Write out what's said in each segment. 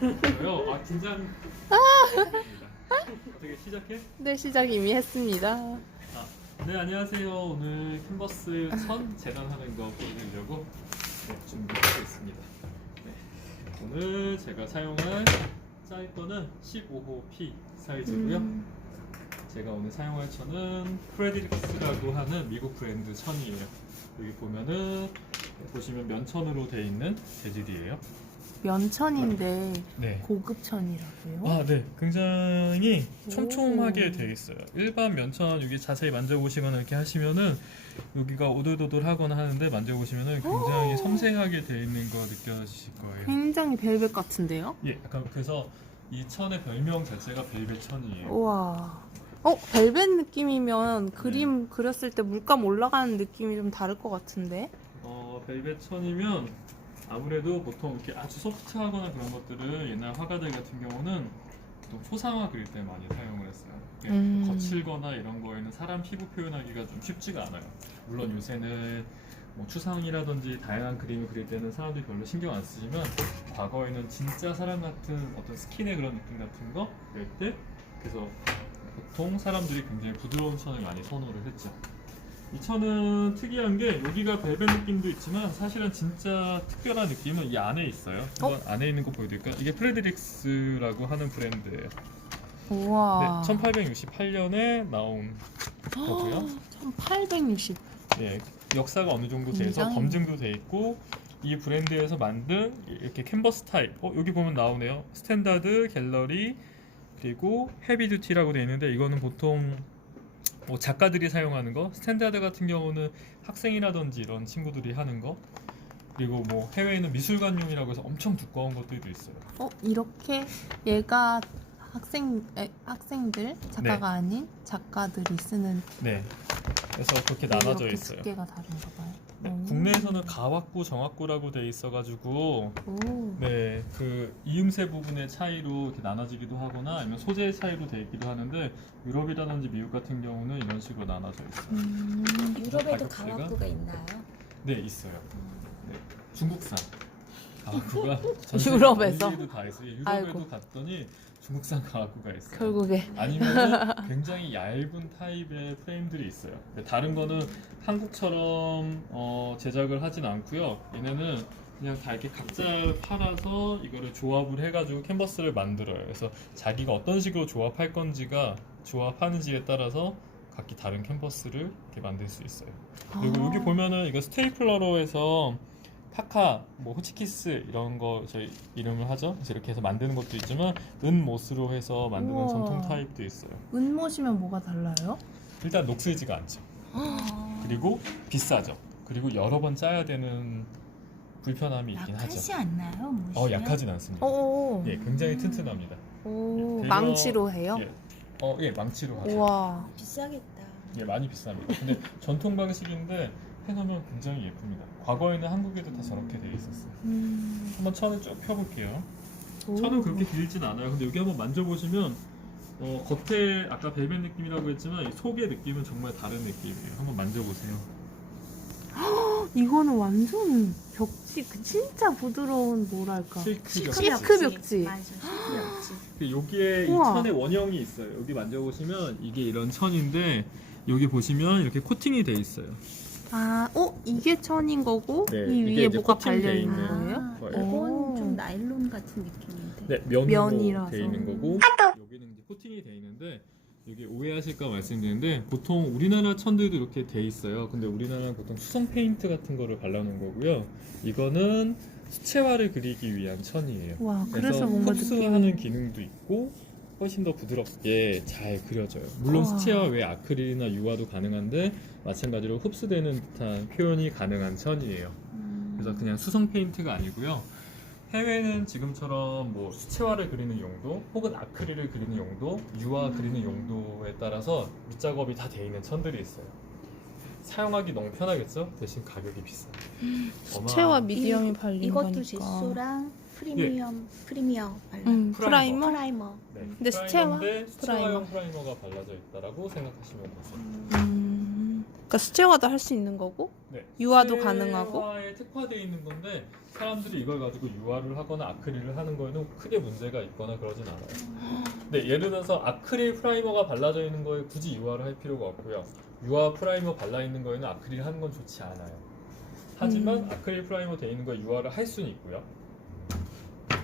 저요? 아 긴장. 어떻게 시작해? 네, 시작 이미 했습니다. 네 안녕하세요. 오늘 캔버스 1000 재단하는 거 보여드리려고 준비하고 있습니다. 네. 오늘 제가 사용할 사이퍼는 15호 P 사이즈고요. 제가 오늘 사용할 천은 프레드릭스라고 하는 미국 브랜드 천이에요. 여기 보시면 면천으로 되어 있는 재질이에요. 면천인데 네. 고급 천이라고요? 아, 네. 굉장히 촘촘하게 되어 있어요. 일반 면천 여기 자세히 만져보시거나 이렇게 하시면은 여기가 오돌도돌하거나 하는데 만져보시면은 굉장히 섬세하게 되어 있는 거 느껴지실 거예요. 굉장히 벨벳 같은데요? 예, 약간 그래서 이 천의 별명 자체가 벨벳 천이에요. 우와. 벨벳 느낌이면 그림 그렸을 때 물감 올라가는 느낌이 좀 다를 것 같은데? 벨벳 천이면 아무래도 보통 이렇게 아주 소프트하거나 그런 것들은 옛날 화가들 같은 경우는 보통 초상화 그릴 때 많이 사용을 했어요. 이렇게 거칠거나 이런 거에는 사람 피부 표현하기가 좀 쉽지가 않아요. 물론 요새는 뭐 추상이라든지 다양한 그림을 그릴 때는 사람들이 별로 신경 안 쓰지만 과거에는 진짜 사람 같은 어떤 스킨의 그런 느낌 같은 거 그릴 때 그래서 보통 사람들이 굉장히 부드러운 천을 많이 선호를 했죠. 이 천은 특이한 게 여기가 벨벳 느낌도 있지만 사실은 진짜 특별한 느낌은 이 안에 있어요. 한번 안에 있는 거 보여드릴까요? 이게 프레드릭스라고 하는 브랜드예요. 우와. 네, 1868년에 나온 거고요. 1860. 네, 역사가 어느 정도 돼서 굉장히... 검증도 돼 있고 이 브랜드에서 만든 이렇게 캔버스 타입. 여기 보면 나오네요. 스탠다드, 갤러리, 그리고 헤비듀티라고 되어 있는데 이거는 보통 뭐 작가들이 사용하는 거, 스탠다드 같은 경우는 학생이라든지 이런 친구들이 하는 거, 그리고 뭐 해외에는 미술관용이라고 해서 엄청 두꺼운 것들도 있어요. 이렇게 얘가 학생들, 작가가 네. 아닌 작가들이 쓰는. 네. 그래서 그렇게 나눠져 이렇게 있어요. 두께가 다른가 봐요. 네, 국내에서는 가왁구, 정왁구라고 돼 있어가지고 네, 그 이음새 부분의 차이로 이렇게 나눠지기도 하거나 아니면 소재의 차이로 돼 있기도 하는데 유럽이라든지 미국 같은 경우는 이런 식으로 나눠져 있어요. 유럽에도 가격대가? 가왁구가 있나요? 네, 있어요. 네, 중국산 가왁구가 전 세계 유럽에서? 어디에도 다 있어요. 유럽에도 아이고. 갔더니 중국산 가왁구가 있어요. 결국에. 아니면 굉장히 얇은 타입의 프레임들이 있어요. 다른 거는 한국처럼 제작을 하진 않고요. 얘네는 그냥 다 이렇게 각자를 팔아서 이거를 조합을 해가지고 캔버스를 만들어요. 그래서 자기가 어떤 식으로 조합하는지에 따라서 각기 다른 캔버스를 이렇게 만들 수 있어요. 그리고 여기 보면은 이거 스테이플러로 해서 파카, 뭐 호치키스 이런 거 저희 이름을 하죠. 그래서 이렇게 해서 만드는 것도 있지만 은못으로 해서 만드는 우와. 전통 타입도 있어요. 은못이면 뭐가 달라요? 일단 녹슬지가 않죠. 그리고 비싸죠. 그리고 여러 번 짜야 되는 불편함이 있긴 하죠. 약하지 않나요? 못이면? 약하진 않습니다. 예, 굉장히 튼튼합니다. 대여- 망치로 해요? 예, 망치로 하죠. 우와. 비싸겠다. 예, 많이 비쌉니다. 근데 전통 방식인데 해놓으면 굉장히 예쁩니다. 과거에는 한국에도 다 저렇게 돼 있었어요. 한번 천을 쭉 펴볼게요. 천은 그렇게 길진 않아요. 근데 여기 한번 만져보시면 겉에 아까 벨벳 느낌이라고 했지만 이 속의 느낌은 정말 다른 느낌이에요. 한번 만져보세요. 이거는 완전 벽지, 진짜 부드러운 뭐랄까. 실크 실크 벽지. 맞아, 실크 벽지. 여기에 이 우와. 천의 원형이 있어요. 여기 만져보시면 이게 이런 천인데 여기 보시면 이렇게 코팅이 돼 있어요. 이게 천인 거고 네, 이 이게 위에 이제 뭐가 코팅돼 달려 있는 있는 거예요? 거예요. 이건 좀 나일론 같은 느낌인데. 네, 면으로 면이라서. 돼 있는 거고 여기는 이제 코팅이 돼 있는데 이게 오해하실까 말씀드리는데 보통 우리나라 천들도 이렇게 돼 있어요. 근데 우리나라는 보통 수성 페인트 같은 거를 발라놓은 거고요. 이거는 수채화를 그리기 위한 천이에요. 와, 그래서 뭔가 흡수하는 기능도 있고 훨씬 더 부드럽게 잘 그려져요. 물론 우와. 수채화 외에 아크릴이나 유화도 가능한데 마찬가지로 흡수되는 듯한 표현이 가능한 천이에요. 그래서 그냥 수성 페인트가 아니고요. 해외는 지금처럼 뭐 수채화를 그리는 용도 혹은 아크릴을 그리는 용도, 유화 그리는 용도에 따라서 밑작업이 다 돼 있는 천들이 있어요. 사용하기 너무 편하겠죠? 대신 가격이 비싸요. 수채화 미디엄이 발린 이것도 거니까. 제소랑 프리미엄 프라이머? 프라이머. 네, 근데 수채화용 프라이머가 발라져 있다라고 생각하시면 되세요. 그러니까 수채화도 할 수 있는 거고 네. 유화도 가능하고? 수채화에 특화되어 있는 건데 사람들이 이걸 가지고 유화를 하거나 아크릴을 하는 거에는 크게 문제가 있거나 그러진 않아요. 네, 예를 들어서 아크릴 프라이머가 발라져 있는 거에 굳이 유화를 할 필요가 없고요. 유화 프라이머 발라 있는 거에는 아크릴 하는 건 좋지 않아요. 하지만 아크릴 프라이머 되어 있는 거에 유화를 할 수는 있고요.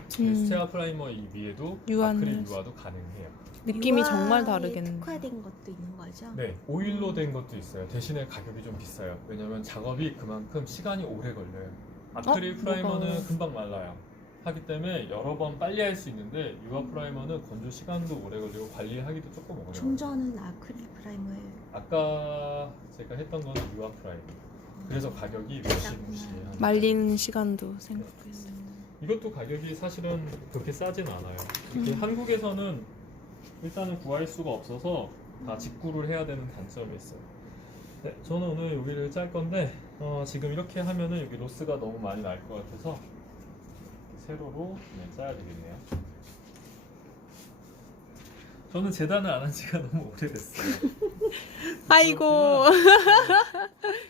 수채화 프라이머 이 위에도 유화는 아크릴 유화도 가능해요. 느낌이 정말 유화에 다르겠네. 특화된 것도 있는 거죠? 네, 오일로 된 것도 있어요. 대신에 가격이 좀 비싸요. 왜냐면 작업이 그만큼 시간이 오래 걸려요. 아크릴 프라이머는 뭐가? 금방 말라요. 하기 때문에 여러 번 빨리 할 수 있는데 유화 프라이머는 건조 시간도 오래 걸리고 관리하기도 조금 오래 걸려요. 충전은 아크릴 프라이머에 아까 제가 했던 거는 유화 프라이머. 그래서 가격이 무시무시해요. 말리는 시간도 생각했어요. 이것도 가격이 사실은 그렇게 싸진 않아요. 이렇게 한국에서는 일단은 구할 수가 없어서 다 직구를 해야 되는 단점이 있어요. 네, 저는 오늘 여기를 짤 건데 지금 이렇게 하면은 여기 로스가 너무 많이 날 것 같아서 세로로 짜야 되겠네요. 저는 재단을 안 한 지가 너무 오래됐어요. 아이고.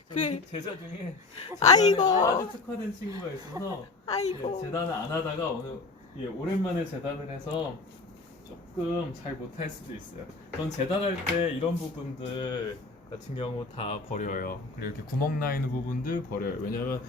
저는 제자 중에 아이고. 재단에 아주 특화된 친구가 있어서 아이고. 재단을 안 하다가 오랜만에 재단을 해서 조금 잘 못할 수도 있어요. 전 재단할 때 이런 부분들 같은 경우 다 버려요. 그리고 이렇게 구멍 나 있는 부분들 버려요. 왜냐면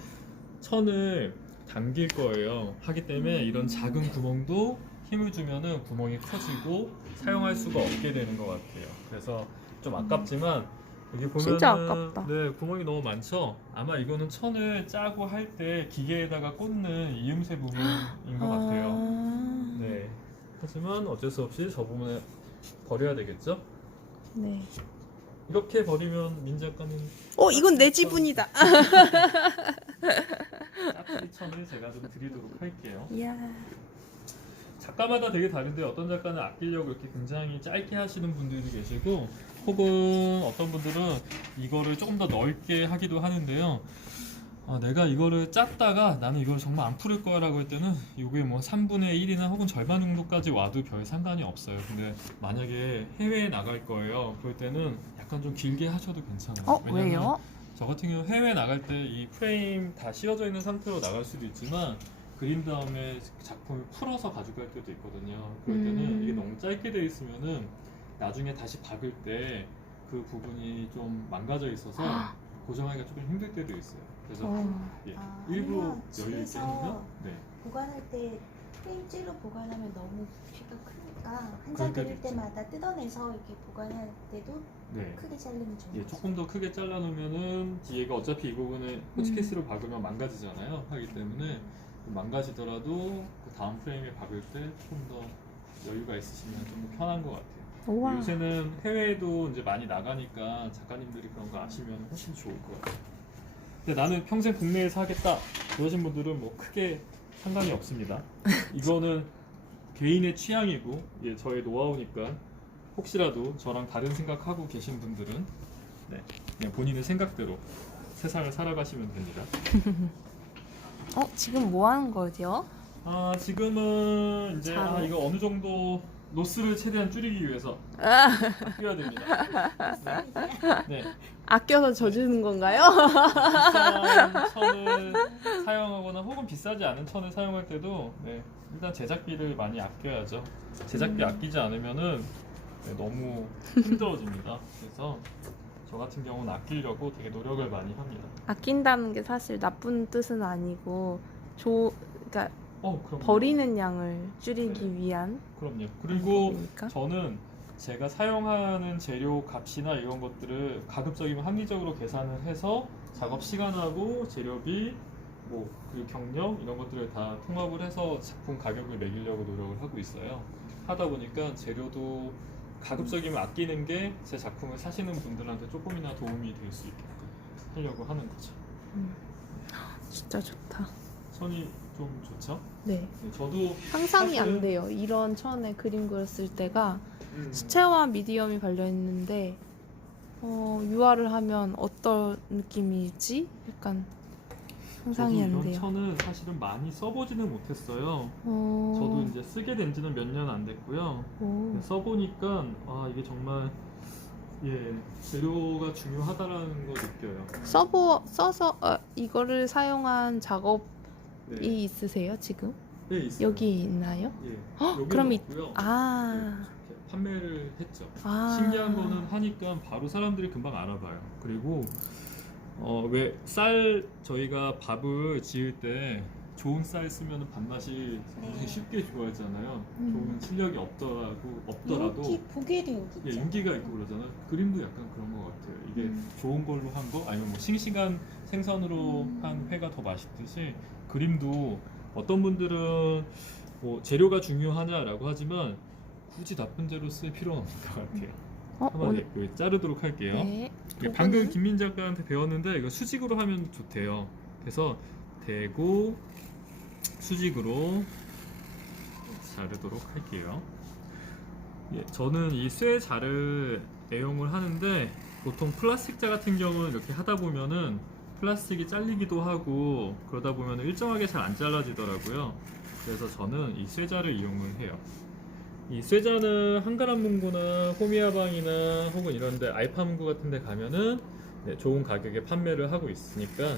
천을 당길 거예요. 하기 때문에 이런 작은 구멍도 힘을 주면은 구멍이 커지고 사용할 수가 없게 되는 것 같아요. 그래서 좀 아깝지만 여기 보면은 진짜 아깝다. 네, 구멍이 너무 많죠. 아마 이거는 천을 짜고 할 때 기계에다가 꽂는 이음새 부분인 것 같아요. 네. 하지만 어쩔 수 없이 저 부분에 버려야 되겠죠? 네. 이렇게 버리면 민 작가는 이건 내 지분이다. 짝지 천을 제가 좀 드리도록 할게요. 이야. 작가마다 되게 다른데 어떤 작가는 아끼려고 이렇게 굉장히 짧게 하시는 분들도 계시고 혹은 어떤 분들은 이거를 조금 더 넓게 하기도 하는데요. 내가 이거를 짰다가 나는 이걸 정말 안 풀을 거야 라고 할 때는 이게 뭐 3분의 1이나 혹은 절반 정도까지 와도 별 상관이 없어요. 근데 만약에 해외에 나갈 거예요. 그럴 때는 약간 좀 길게 하셔도 괜찮아요. 왜냐면 왜요? 저 같은 경우 해외 나갈 때 이 프레임 다 씌워져 있는 상태로 나갈 수도 있지만 그린 다음에 작품을 풀어서 가져갈 때도 있거든요. 그럴 때는 이게 너무 짧게 돼 있으면은 나중에 다시 박을 때 그 부분이 좀 망가져 있어서 고정하기가 조금 힘들 때도 있어요. 그래서 예, 일부 아니면 여유 있게 집에서 하면 네. 보관할 때 프레임째로 보관하면 너무 부피가 크니까 한 그럴 장 때도 그릴 있죠. 때마다 뜯어내서 이렇게 보관할 때도 네. 크게 자르면 좋은 예, 거죠. 조금 더 크게 잘라놓으면은 뒤에가 어차피 이 부분을 호치케이스로 박으면 망가지잖아요. 하기 때문에 망가지더라도 그 다음 프레임에 박을 때 조금 더 여유가 있으시면 좀 편한 것 같아요. 우와. 요새는 해외에도 이제 많이 나가니까 작가님들이 그런 거 아시면 훨씬 좋을 것 같아요. 근데 나는 평생 국내에서 하겠다 그러신 분들은 뭐 크게 상관이 없습니다. 이거는 개인의 취향이고 저의 노하우니까 혹시라도 저랑 다른 생각하고 계신 분들은 그냥 본인의 생각대로 세상을 살아가시면 됩니다. 지금 뭐 하는 거죠? 지금은 이제 자로. 이거 어느 정도 로스를 최대한 줄이기 위해서 아껴야 됩니다. 네. 아껴서 져주는 건가요? 비싼 천을 사용하거나 혹은 비싸지 않은 천을 사용할 때도 일단 제작비를 많이 아껴야죠. 제작비 아끼지 않으면은 너무 힘들어집니다. 그래서 저 같은 경우는 아끼려고 되게 노력을 많이 합니다. 아낀다는 게 사실 나쁜 뜻은 아니고 그러니까 그럼요. 버리는 양을 줄이기 위한 그럼요. 그리고 거니까. 저는 제가 사용하는 재료 값이나 이런 것들을 가급적이면 합리적으로 계산을 해서 작업 시간하고 재료비, 그리고 경력 이런 것들을 다 통합을 해서 작품 가격을 매기려고 노력을 하고 있어요. 하다 보니까 재료도 가급적이면 아끼는 게 제 작품을 사시는 분들한테 조금이나 도움이 될 수 있게끔 하려고 하는 거죠. 진짜 좋다. 천이 좀 좋죠? 네. 저도 상상이 안 사실은 돼요. 이런 천에 그림 그렸을 때가 수채화 미디엄이 발려 있는데 유화를 하면 어떤 느낌이지? 약간 상상이 저도 안 이런 돼요. 천은 사실은 많이 써보지는 못했어요. 어, 저도 이제 쓰게 된 지는 몇 년 안 됐고요. 오. 써보니까 이게 정말 예, 재료가 중요하다라는 거 느껴요. 써서 이거를 사용한 작업이 네, 있으세요 지금? 네 있어요. 여기 있나요? 예, 헉, 여기는 그럼 없고요. 아, 네, 판매를 했죠. 아. 신기한 거는 하니까 바로 사람들이 금방 알아봐요. 그리고 왜 쌀 저희가 밥을 지을 때 좋은 쌀 쓰면 밥맛이 굉장히 네. 쉽게 좋아지잖아요. 음. 좋은 실력이 없더라도 윤기, 보기에도 윤기 예, 있죠. 윤기가 있고 그러잖아요. 그림도 약간 그런 것 같아요. 이게 좋은 걸로 한 거 아니면 뭐 싱싱한 생선으로 한 회가 더 맛있듯이 그림도 어떤 분들은 뭐 재료가 중요하냐라고 하지만 굳이 나쁜 재료 쓸 필요는 없는 것 같아요. 한번 오늘 여기 자르도록 할게요. 네. 예, 방금 김민 작가한테 배웠는데 이거 수직으로 하면 좋대요. 그래서 대고 수직으로 자르도록 할게요. 예, 저는 이 쇠자를 애용을 하는데 보통 플라스틱 자 같은 경우는 이렇게 하다 보면은 플라스틱이 잘리기도 하고 그러다 보면 일정하게 잘 안 잘라지더라고요. 그래서 저는 이 쇠자를 이용을 해요. 이 쇠자는 한가람 문구나 호미야방이나 혹은 이런데 알파 문구 같은데 가면은 네, 좋은 가격에 판매를 하고 있으니까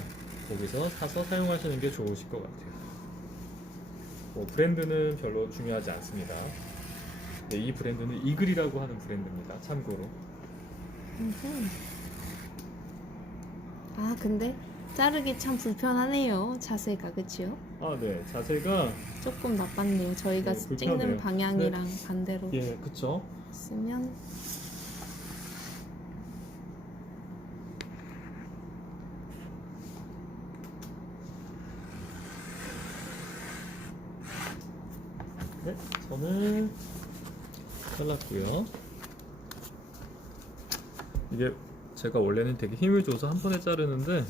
거기서 사서 사용하시는 게 좋으실 것 같아요. 뭐 브랜드는 별로 중요하지 않습니다. 네, 이 브랜드는 이글이라고 하는 브랜드입니다. 참고로. 아 근데 자르기 참 불편하네요 자세가 그치요? 아, 네, 자세가 조금 나빴네요 저희가 네, 찍는 불편해요. 방향이랑 반대로 예, 그쵸. 쓰면 네, 저는 잘랐고요. 이게 제가 원래는 되게 힘을 줘서 한 번에 자르는데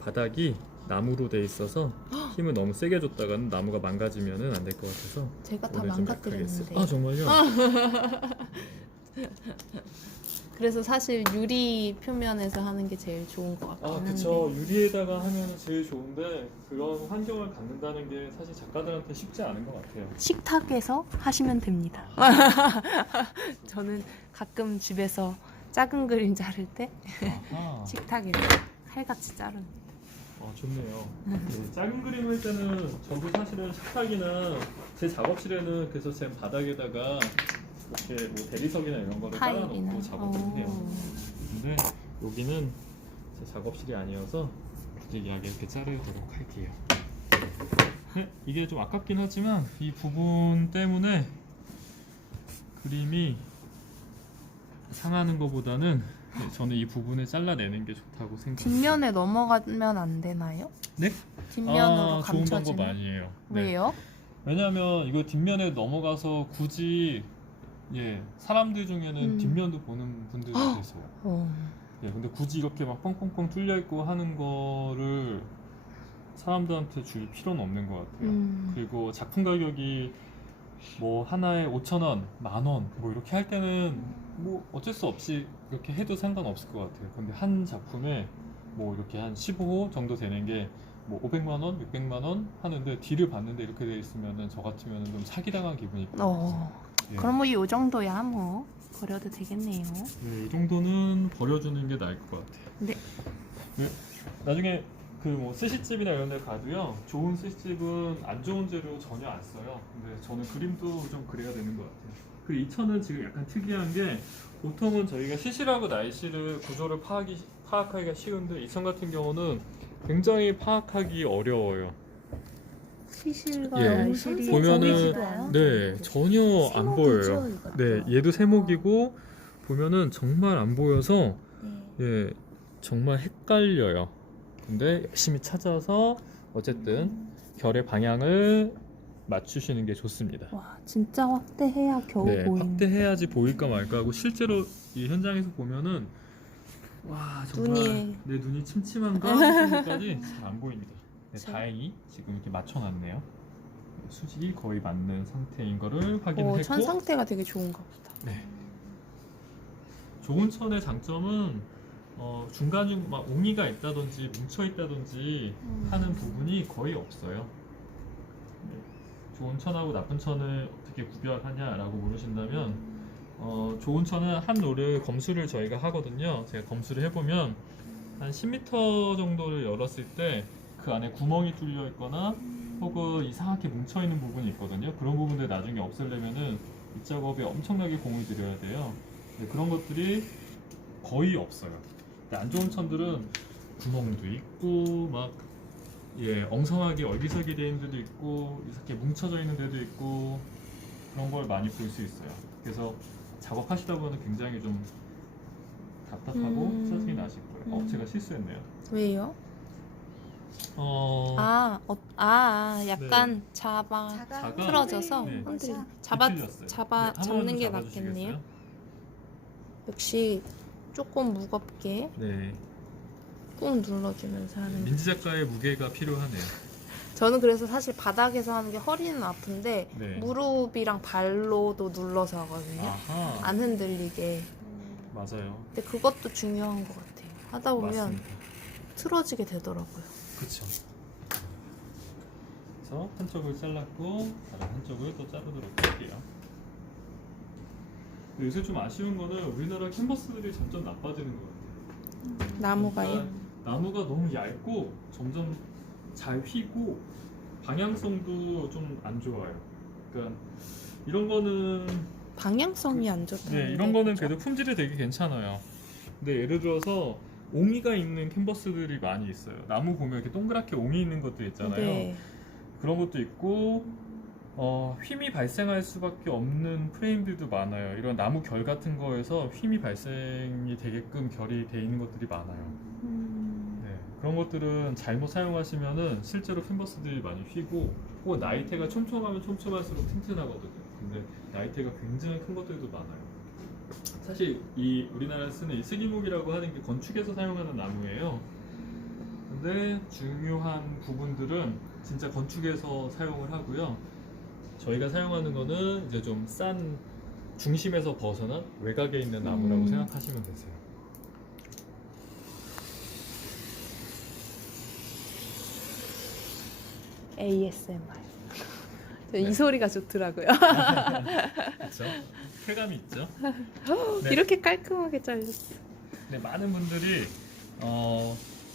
바닥이 나무로 돼 있어서 힘을 너무 세게 줬다가는 나무가 망가지면은 안 될 것 같아서 제가 다 오늘 좀 약하게 망가뜨렸는데 했어요. 아, 정말요? 그래서 사실 유리 표면에서 하는 게 제일 좋은 것 같긴 아, 한데 그쵸. 유리에다가 하면 제일 좋은데 그런 환경을 갖는다는 게 사실 작가들한테 쉽지 않은 것 같아요. 식탁에서 하시면 됩니다 저는 가끔 집에서 작은 그림 자를 때 아하. 식탁에서 칼같이 자릅니다 좋네요. 네, 작은 그림 할 때는 저도 사실은 식탁이나 제 작업실에는 그래서 제 바닥에다가 이렇게 뭐 대리석이나 이런 거를 타일이나 깔아놓고 작업을 해요. 근데 여기는 제 작업실이 아니어서 부득이하게 이렇게 자르도록 할게요. 네, 이게 좀 아깝긴 하지만 이 부분 때문에 그림이 상하는 것보다는 저는 이 부분을 잘라내는 게 좋다고 생각합니다. 뒷면에 넘어가면 안 되나요? 네? 뒷면으로 좋은 방법 감춰지면 아니에요. 네. 왜요? 왜냐하면 이거 뒷면에 넘어가서 굳이 사람들 중에는 뒷면도 보는 분들이 계세요. 근데 굳이 이렇게 막 뻥뻥뻥 뚫려 있고 하는 거를 사람들한테 줄 필요는 없는 것 같아요. 그리고 작품 가격이 뭐 하나에 5,000원, 10,000원 뭐 이렇게 할 때는 뭐 어쩔 수 없이 이렇게 해도 상관없을 것 같아요. 근데 한 작품에 뭐 이렇게 한 15호 정도 되는 게 뭐 500만 원, 600만 원 하는데 뒤를 봤는데 이렇게 돼 있으면은 저 같으면은 좀 사기당한 기분이 있거든요. 예. 그럼 뭐 이 정도야 뭐 버려도 되겠네요. 네, 이 정도는 버려주는 게 나을 것 같아요. 네. 네, 나중에 그 뭐 스시집이나 이런 데 가도요, 좋은 스시집은 안 좋은 재료 전혀 안 써요. 근데 저는 그림도 좀 그래야 되는 것 같아요. 그리고 이 천은 지금 약간 특이한 게 보통은 저희가 시실하고 날씨를 구조를 파악하기가 쉬운데 이 천 같은 경우는 굉장히 파악하기 어려워요. 시실과 예, 날실이 보면은 보이지도 네, 전혀 안 보여요. 네, 얘도 세목이고 보면은 정말 안 보여서 예, 정말 헷갈려요. 근데 열심히 찾아서 어쨌든 별의 방향을 맞추시는 게 좋습니다. 와 진짜 확대해야 겨우 네, 보이는. 확대해야지 보일까 말까 하고 실제로 이 현장에서 보면은 와 정말 눈이- 내 눈이 침침한가 싶은 것까지 잘 안 보입니다. 네, 제- 다행히 지금 이렇게 맞춰놨네요. 수직이 거의 맞는 상태인 거를 확인했고 천 상태가 되게 좋은가 보다. 네. 좋은 천의 장점은 중간에 막 옹이가 있다든지 뭉쳐 있다든지 하는 부분이 거의 없어요. 네. 좋은 천하고 나쁜 천을 어떻게 구별하냐라고 물으신다면 좋은 천은 한 롤을 검수를 저희가 하거든요. 제가 검수를 해보면 한 10m 정도를 열었을 때 그 안에 구멍이 뚫려 있거나 혹은 이상하게 뭉쳐 있는 부분이 있거든요. 그런 부분들 나중에 없애려면은 이 작업에 엄청나게 공을 들여야 돼요. 근데 그런 것들이 거의 없어요. 근데 안 좋은 천들은 구멍도 있고 막 엉성하게 얼기설기 되어 있는 데도 있고 이렇게 뭉쳐져 있는 데도 있고 그런 걸 많이 볼 수 있어요. 그래서 작업하시다 보면 굉장히 좀 답답하고 짜증이 나실 거예요. 제가 실수했네요. 왜요? 약간 잡아 자가 틀어져서 네. 흔들리. 뒤틀렸어요. 잡는 한번 게 잡아주시겠어요? 낫겠네요. 역시 조금 무겁게 네. 꾹 눌러주면서 하는. 민지 작가의 무게가 필요하네요. 저는 그래서 사실 바닥에서 하는 게 허리는 아픈데 네. 무릎이랑 발로도 눌러서 하거든요. 아하. 안 흔들리게. 맞아요. 근데 그것도 중요한 것 같아요. 하다 보면 맞습니다. 틀어지게 되더라고요. 그렇죠. 그래서 한쪽을 잘랐고 다른 한쪽을 또 자르도록 할게요. 요새 좀 아쉬운 거는 우리나라 캔버스들이 점점 나빠지는 것 같아요. 나무가요? 그러니까 나무가 너무 얇고 점점 잘 휘고 방향성도 좀 안 좋아요. 그러니까 이런 거는 방향성이 안 좋다는 네, 이런 거는 거죠? 그래도 품질이 되게 괜찮아요. 근데 예를 들어서 옹이가 있는 캔버스들이 많이 있어요. 나무 보면 이렇게 동그랗게 옹이 있는 것도 있잖아요. 네. 그런 것도 있고 휨이 발생할 수밖에 없는 프레임들도 많아요. 이런 나무 결 같은 거에서 휨이 발생이 되게끔 결이 돼 있는 것들이 많아요. 네, 그런 것들은 잘못 사용하시면은 실제로 캔버스들이 많이 휘고 혹은 나이테가 촘촘하면 촘촘할수록 튼튼하거든요. 근데 나이테가 굉장히 큰 것들도 많아요. 사실 이 우리나라에 쓰는 이 스기목이라고 하는 게 건축에서 사용하는 나무예요. 근데 중요한 부분들은 진짜 건축에서 사용을 하고요. 저희가 사용하는 거는 이제 좀 싼 중심에서 벗어난 외곽에 있는 나무라고 생각하시면 되세요. ASMR. 네. 이 소리가 좋더라고요. 그렇죠? 쾌감이 있죠. 네. 이렇게 깔끔하게 잘렸어. 네, 많은 분들이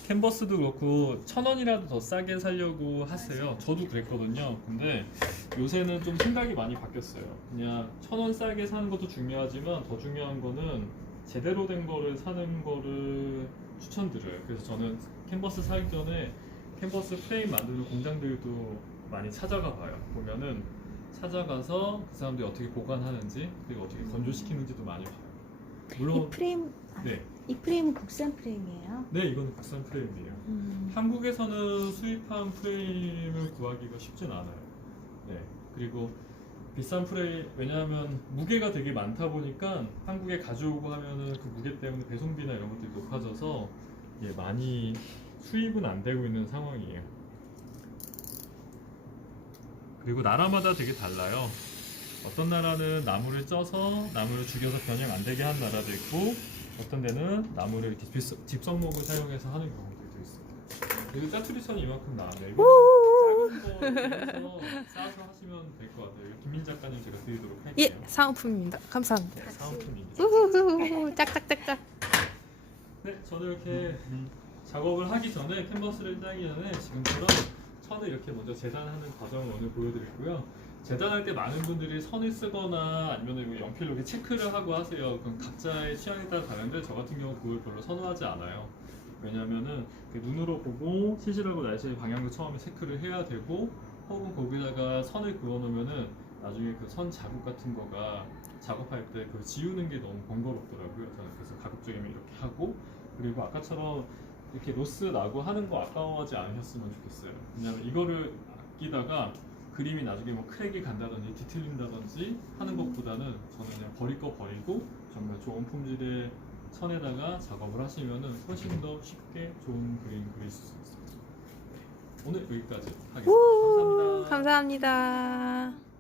캔버스도 그렇고 1,000원이라도 더 싸게 살려고 하세요. 저도 그랬거든요. 근데 요새는 좀 생각이 많이 바뀌었어요. 그냥 1,000원 싸게 사는 것도 중요하지만 더 중요한 거는 제대로 된 거를 사는 거를 추천드려요. 그래서 저는 캔버스 사기 전에 캔버스 프레임 만드는 공장들도 많이 찾아가 봐요. 보면은 찾아가서 그 사람들이 어떻게 보관하는지 그리고 어떻게 건조시키는지도 많이 봐요. 물론 네. 이 프레임은 국산 프레임이에요? 네, 이건 국산 프레임이에요. 한국에서는 수입한 프레임을 구하기가 쉽진 않아요. 네, 그리고 비싼 프레임, 왜냐하면 무게가 되게 많다 보니까 한국에 가져오고 하면은 그 무게 때문에 배송비나 이런 것들이 높아져서 많이 수입은 안 되고 있는 상황이에요. 그리고 나라마다 되게 달라요. 어떤 나라는 나무를 쪄서 나무를 죽여서 변형 안 되게 한 나라도 있고 어떤 데는 나무를 이렇게 집성목을 사용해서 하는 경우들도 있어요. 그리고 짜투리천이 이만큼 나왔네요. 이거 작은 거 싸서 하시면 될 것 같아요. 김민 작가님 제가 드리도록 할게요. 예, 사은품입니다. 감사합니다. 네, 사은품입니다. 우후후후, 짝짝짝짝. 네, 저는 이렇게 작업을 하기 전에 캔버스를 짜기 전에 지금처럼 천을 이렇게 먼저 재단하는 과정을 오늘 보여드렸고요. 재단할 때 많은 분들이 선을 쓰거나 아니면 연필로 이렇게 체크를 하고 하세요. 그럼 각자의 취향에 따라 다른데 저 같은 경우 그걸 별로 선호하지 않아요. 왜냐면은 눈으로 보고 시실하고 날씨의 방향도 처음에 체크를 해야 되고 혹은 거기다가 선을 그어 놓으면은 나중에 그 선 자국 같은 거가 작업할 때 그걸 지우는 게 너무 번거롭더라고요. 저는 그래서 가급적이면 이렇게 하고 그리고 아까처럼 이렇게 로스 나고 하는 거 아까워하지 않으셨으면 좋겠어요. 왜냐면 이거를 아끼다가 그림이 나중에 뭐 크랙이 간다든지 뒤틀린다든지 하는 것보다는 저는 그냥 버릴 거 버리고 정말 좋은 품질의 선에다가 작업을 하시면은 훨씬 더 쉽게 좋은 그림 그릴 수 있어요. 오늘 여기까지 하겠습니다. 감사합니다. 감사합니다.